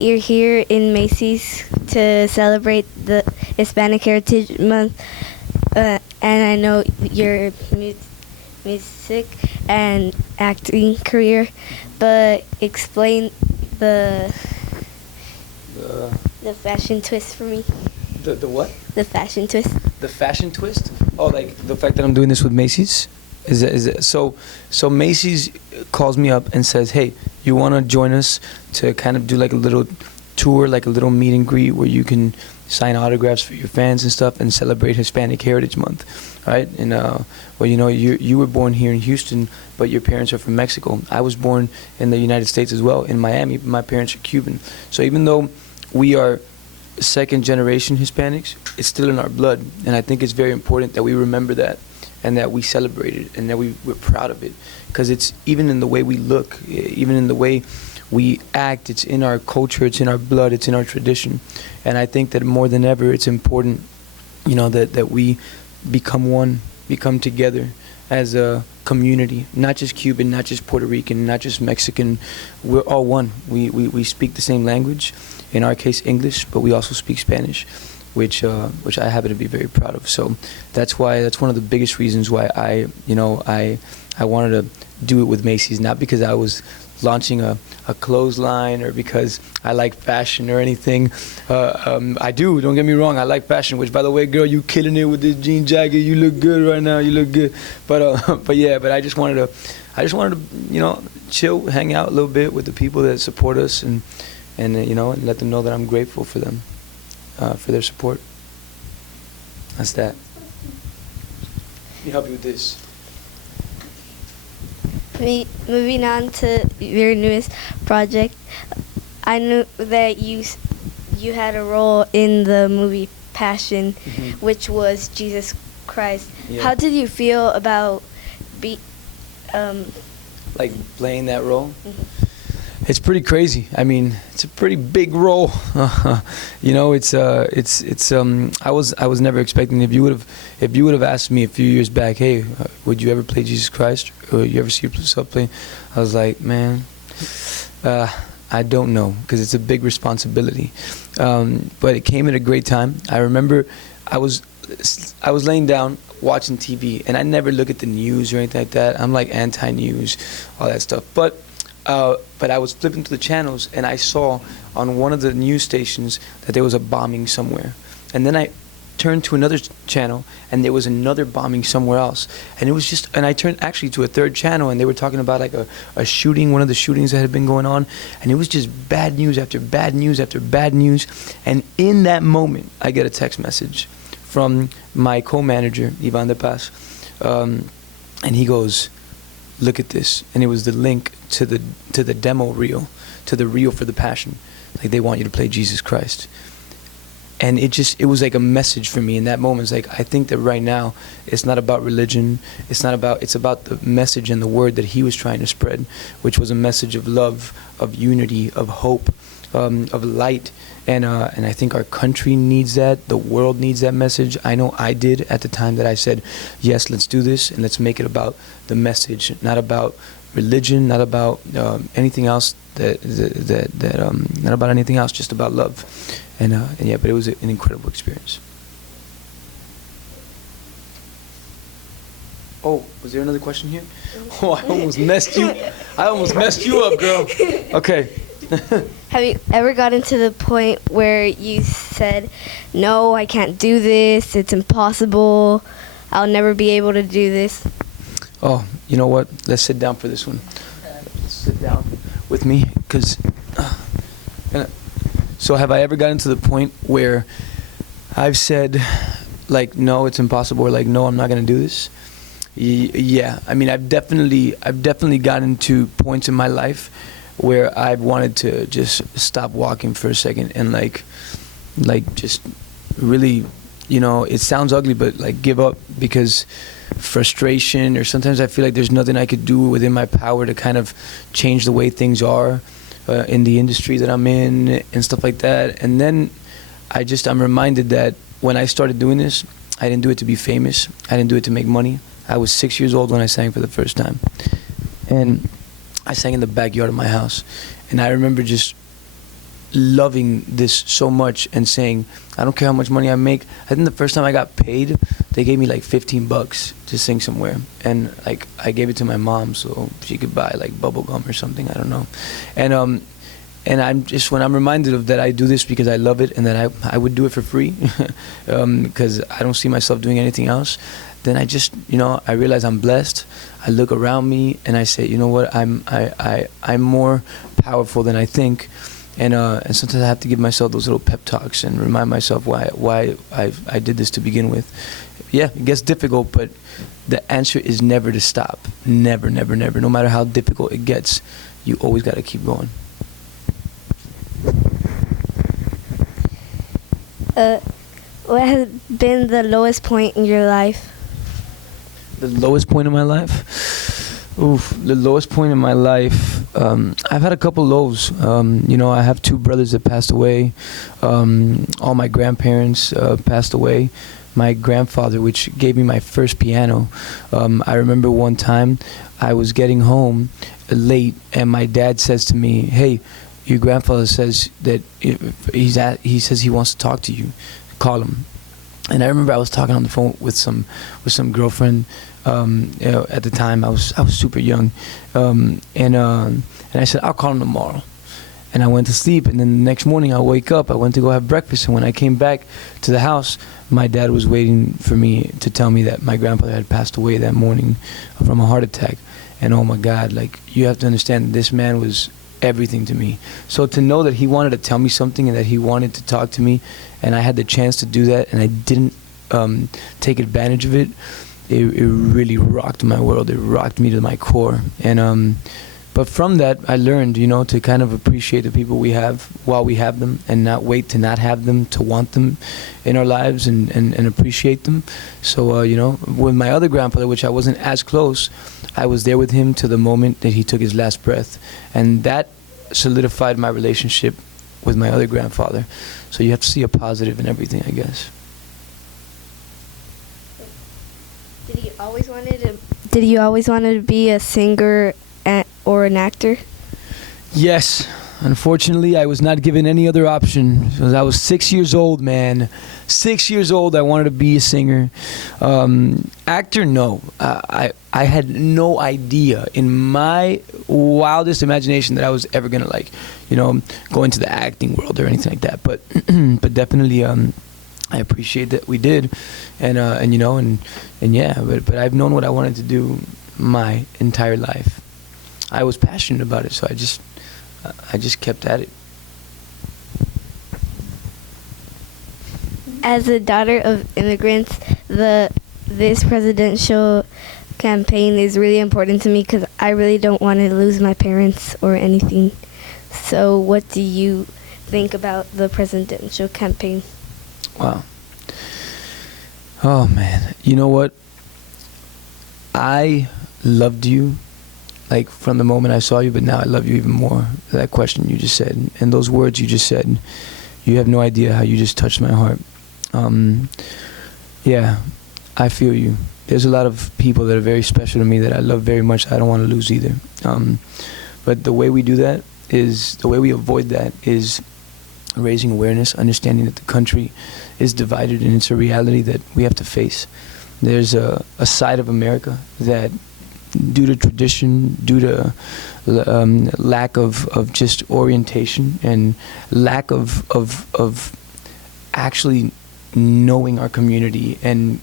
You're here in Macy's to celebrate the Hispanic Heritage Month, and I know your music and acting career, but explain the fashion twist for me. The what? The fashion twist. The fashion twist? Oh, like the fact that I'm doing this with Macy's? Is it so Macy's calls me up and says, hey, you want to join us to kind of do like a little tour, like a little meet and greet where you can sign autographs for your fans and stuff and celebrate Hispanic Heritage Month, right? And well, you know, you were born here in Houston, but your parents are from Mexico. I was born in the United States as well, in Miami, but my parents are Cuban. So even though we are second generation Hispanics, it's still in our blood, and I think it's very important that we remember that and that we celebrate it and that we're proud of it, because it's even in the way we look, even in the way we act, it's in our culture, it's in our blood, it's in our tradition. And I think that more than ever it's important, you know, that we become one, become together as a community, not just Cuban, not just Puerto Rican, not just Mexican. We're all one. We speak the same language, in our case English, but we also speak Spanish, which I happen to be very proud of. So that's one of the biggest reasons why I wanted to do it with Macy's, not because I was launching a clothesline or because I like fashion or anything. I do, don't get me wrong, I like fashion, which by the way, girl, you killing it with this jean jacket, you look good right now, you look good. But yeah, but I just wanted to, you know, chill, hang out a little bit with the people that support us and you know, and let them know that I'm grateful for them, for their support. That's that. Let me help you with this. Moving on to your newest project, I knew that you had a role in the movie Passion, which was Jesus Christ. Yeah. How did you feel about like playing that role? It's pretty crazy. I mean, it's a pretty big role. You know, I was never expecting. If you would have asked me a few years back, hey, would you ever play Jesus Christ, or you ever see yourself playing? I was like, man, I don't know, because it's a big responsibility. But it came at a great time. I remember I was laying down watching TV, and I never look at the news or anything like that. I'm like anti-news, all that stuff. But I was flipping through the channels, and I saw on one of the news stations that there was a bombing somewhere. And then I turned to another channel, and there was another bombing somewhere else. And it was just, and I turned actually to a third channel, and they were talking about like a shooting, one of the shootings that had been going on. And it was just bad news after bad news after bad news. And in that moment, I get a text message from my co-manager, Ivan De Paz. And he goes, look at this. And it was the link to the demo reel, to the reel for the Passion. Like, they want you to play Jesus Christ. And it was like a message for me in that moment. It's like, I think that right now it's not about religion, it's about the message and the word that he was trying to spread, which was a message of love, of unity, of hope, of light. And I think our country needs that, the world needs that message. I know I did at the time that I said, yes, let's do this, and let's make it about the message, not about religion, not about anything else, not about anything else, just about love. And yeah, but it was an incredible experience. Oh, was there another question here? Oh, I almost messed you up, girl. Okay. Have you ever gotten to the point where you said, no, I can't do this, it's impossible, I'll never be able to do this? Oh, you know what? Let's sit down for this one. Let's sit down with me, because... So have I ever gotten to the point where I've said, like, no, it's impossible, or like, no, I'm not going to do this? Yeah. I mean, I've definitely gotten to points in my life where I've wanted to just stop walking for a second and like just really, you know, it sounds ugly, but like give up, because frustration, or sometimes I feel like there's nothing I could do within my power to kind of change the way things are in the industry that I'm in and stuff like that. And then I'm reminded that when I started doing this, I didn't do it to be famous, I didn't do it to make money, I was 6 years old when I sang for the first time. And I sang in the backyard of my house. And I remember just loving this so much and saying, I don't care how much money I make. I think the first time I got paid, they gave me like $15 to sing somewhere. And like I gave it to my mom so she could buy like bubble gum or something, I don't know. And I'm just, when I'm reminded of that, I do this because I love it and that I would do it for free because I don't see myself doing anything else. Then I just, I realize I'm blessed. I look around me and I say, you know what, I'm more powerful than I think. And sometimes I have to give myself those little pep talks and remind myself why I did this to begin with. Yeah, it gets difficult, but the answer is never to stop. Never, never, never. No matter how difficult it gets, you always got to keep going. What has been the lowest point in your life? The lowest point in my life? Oof, the lowest point in my life. I've had a couple lows. I have two brothers that passed away. All my grandparents passed away. My grandfather, which gave me my first piano. I remember one time I was getting home late, and my dad says to me, "Hey, your grandfather says that he says he wants to talk to you. Call him." And I remember I was talking on the phone with some girlfriend. At the time I was super young, and I said, "I'll call him tomorrow." And I went to sleep, and then the next morning I wake up, I went to go have breakfast, and when I came back to the house, my dad was waiting for me to tell me that my grandfather had passed away that morning from a heart attack. And oh my God, like, you have to understand, this man was everything to me. So to know that he wanted to tell me something and that he wanted to talk to me, and I had the chance to do that, and I didn't take advantage of it, it really rocked my world. It rocked me to my core. And but from that, I learned, to kind of appreciate the people we have while we have them, and not wait to not have them to want them in our lives, and appreciate them. So, with my other grandfather, which I wasn't as close, I was there with him to the moment that he took his last breath. And that solidified my relationship with my other grandfather. So you have to see a positive in everything, I guess. Did you always wanted to be a singer or an actor? Yes. Unfortunately, I was not given any other option. I was 6 years old, man. 6 years old, I wanted to be a singer. Actor, no. I had no idea in my wildest imagination that I was ever gonna go into the acting world or anything like that. But but definitely, I appreciate that we did, and yeah. But I've known what I wanted to do my entire life. I was passionate about it, so I just kept at it. As a daughter of immigrants, this presidential campaign is really important to me because I really don't want to lose my parents or anything. So what do you think about the presidential campaign? Wow. Oh, man. You know what? I loved you, like, from the moment I saw you, but now I love you even more. That question you just said, and those words you just said, you have no idea how you just touched my heart. Yeah, I feel you. There's a lot of people that are very special to me that I love very much. I don't want to lose either. But the way we do that is, the way we avoid that is raising awareness, understanding that the country is divided, and it's a reality that we have to face. There's a side of America that, due to tradition, due to lack of just orientation, and lack of actually knowing our community and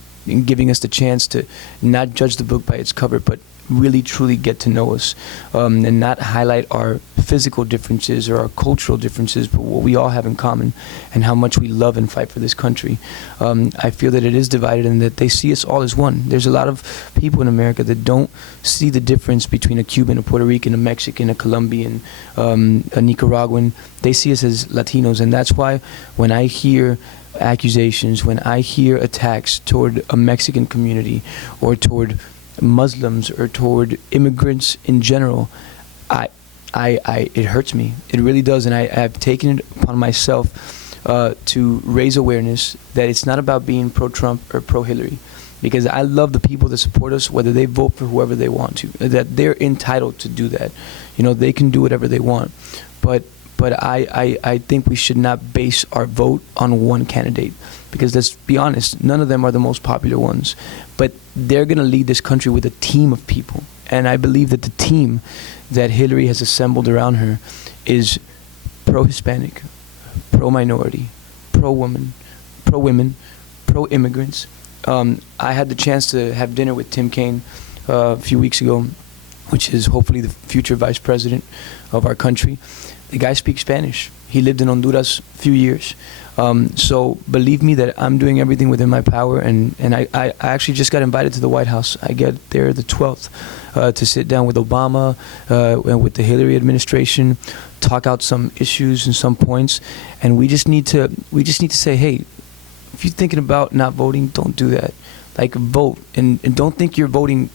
giving us the chance to not judge the book by its cover, but really truly get to know us, and not highlight our physical differences or our cultural differences, but what we all have in common and how much we love and fight for this country. I feel that it is divided and that they see us all as one. There's a lot of people in America that don't see the difference between a Cuban, a Puerto Rican, a Mexican, a Colombian, a Nicaraguan. They see us as Latinos, and that's why when I hear accusations, when I hear attacks toward a Mexican community or toward Muslims or toward immigrants in general, it hurts me. It really does, and I've taken it upon myself to raise awareness that it's not about being pro-Trump or pro-Hillary. because I love the people that support us, whether they vote for whoever they want to, that they're entitled to do that. You know, they can do whatever they want. But I think we should not base our vote on one candidate, because let's be honest, none of them are the most popular ones. But they're going to lead this country with a team of people. And I believe that the team that Hillary has assembled around her is pro-Hispanic, pro-minority, pro-woman, pro-immigrants. I had the chance to have dinner with Tim Kaine a few weeks ago, which is hopefully the future vice president of our country. The guy speaks Spanish. He lived in Honduras a few years. So believe me that I'm doing everything within my power, and I actually just got invited to the White House. I get there the 12th to sit down with Obama and with the Hillary administration, talk out some issues and some points, and we just need to say, hey, if you're thinking about not voting, don't do that. Like, vote, and don't think you're voting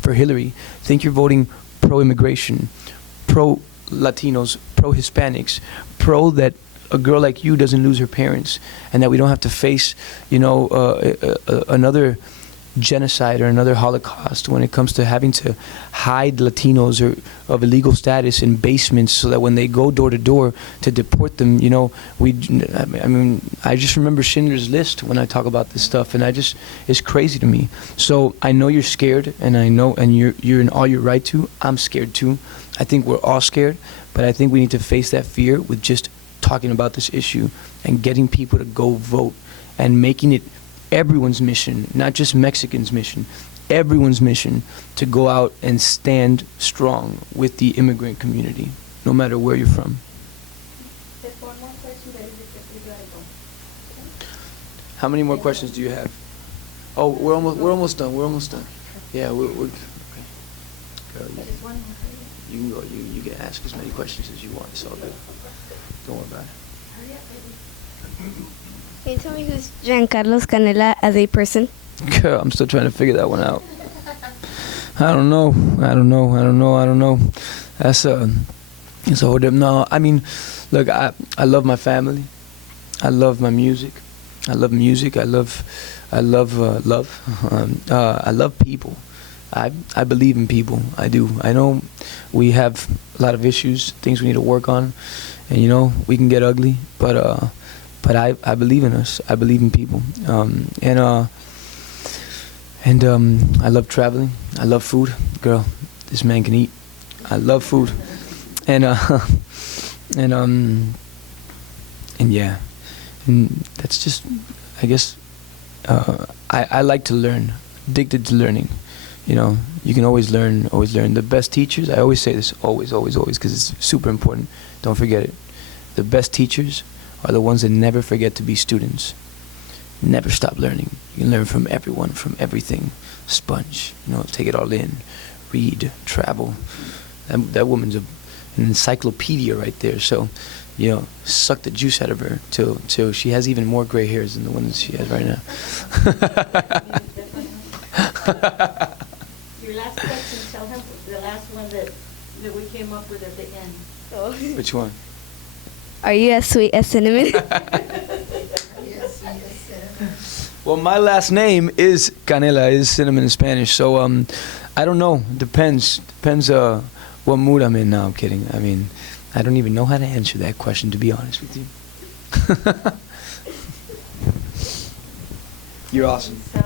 for Hillary. Think you're voting pro-immigration, pro-Latinos, pro-Hispanics, pro that a girl like you doesn't lose her parents, and that we don't have to face, another genocide or another Holocaust when it comes to having to hide Latinos or of illegal status in basements, so that when they go door to door to deport them, I just remember Schindler's List when I talk about this stuff, and it's crazy to me. So I know you're scared, and I know, and you're in all your right to. I'm scared too. I think we're all scared, but I think we need to face that fear with just talking about this issue and getting people to go vote and making it everyone's mission, not just Mexicans' mission, everyone's mission to go out and stand strong with the immigrant community, no matter where you're from. How many more questions do you have? Oh, we're almost done. Yeah, we're okay. Girl, you can go. You can ask as many questions as you want. It's all good. Don't worry about it. Can you tell me who's Jencarlos Canela as a person? Girl, I'm still trying to figure that one out. I don't know. That's a whole different. No, I mean, look, I love my family. I love my music. I love music. I love love. I love people. I believe in people. I do. I know we have a lot of issues, things we need to work on, and we can get ugly, but I believe in us. I believe in people. I love traveling. I love food. Girl, this man can eat. I love food. And yeah. And that's just, I guess, I like to learn. Addicted to learning. You can always learn. The best teachers, I always say this, always, because it's super important. Don't forget it. The best teachers are the ones that never forget to be students. Never stop learning. You can learn from everyone, from everything. Sponge, take it all in. Read, travel. That woman's an encyclopedia right there. So, suck the juice out of her till she has even more gray hairs than the ones she has right now. Your last question, tell him the last one that we came up with at the end. Oh. Which one? Are you as sweet as cinnamon? Yes. Well, my last name is Canela, is cinnamon in Spanish. So I don't know. Depends what mood I'm in. No, I'm kidding. I mean, I don't even know how to answer that question, to be honest with you. You're awesome. So